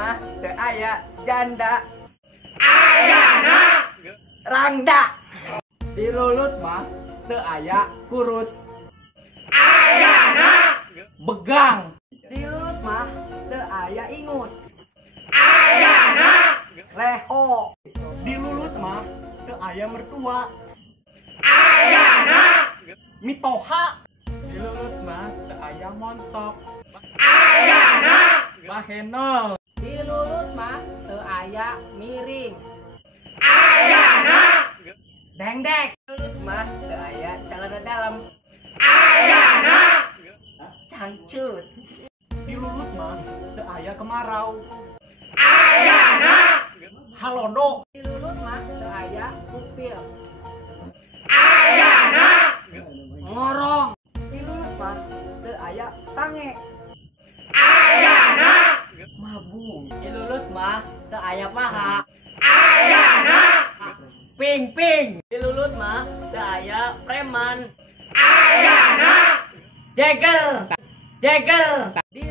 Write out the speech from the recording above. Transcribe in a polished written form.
mah teu aya janda. Ayana Rangda. Di lulut mah teu aya kurus. Ayana Begang. Di lulut mah teu aya ingus. Ayana Leho. Di lulut mah teu aya mertua. Ayana Mitoha. Di lulut mah teu aya montok. Ayana Bahenol. Di lulut mah teu aya miring. Ayana Dengdek. Di lulut mah teu aya celana dalam. Ayana Cangcut. Di lulut mah teu aya kemarau. Ayana Halodo. Di lulut mah teu aya kupil. Ayana Ngorong. Di lulut mah teu aya sange. Ayana Mabung. Di lulut mah teu aya paha. Ayana Ping. Di lulut mah teu aya preman. Ayana Jeger. Di